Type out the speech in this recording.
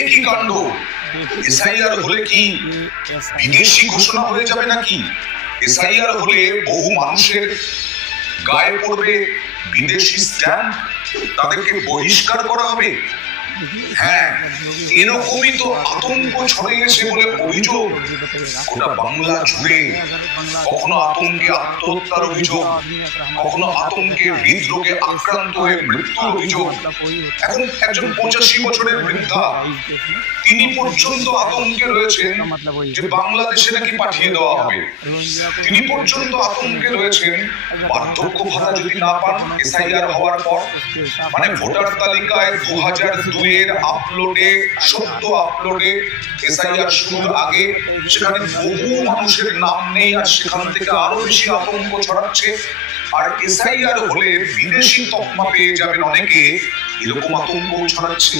একই কাণ্ড। এসআইআর হলে কি বিদেশি ঘোষণা হয়ে যাবে নাকি? এসআইআর হলে বহু মানুষের গায়ে পড়বে বিদেশি স্ট্যাম্প, তাদেরকে বহিষ্কার করা হবে। হ্যাঁ, এরকমই তো আতঙ্ক ছড়িয়েছে বলে অভিযোগ গোটা বাংলা জুড়ে। কখনো আতঙ্কে আত্মহত্যার অভিযোগ, কখনো আতঙ্কে হৃদরোগে আক্রান্ত হয়ে মৃত্যুর অভিযোগ। এখন একজন 85 বছরের বৃদ্ধা, তিনি পর্যন্ত আতঙ্কে রয়েছেন যে বাংলাদেশে নাকি পাঠিয়ে দেওয়া হবে। তিনি পর্যন্ত আতঙ্কে রয়েছেন বার্ধক্য ভাতা যদি না পান এসআইআর হওয়ার পর। মানে ভোটার তালিকায় 2002-এর আপলোডে, সদ্য আপলোডে এসআইআর শুরুর আগে সেখানে বহু মানুষের নাম নেই, আর সেখান থেকে আরো বেশি আতঙ্ক ছড়াচ্ছে। আর এসআইআর হলে বিদেশি তকমা পেয়ে যাবেন অনেকে, এরকম আতঙ্ক ছড়াচ্ছে।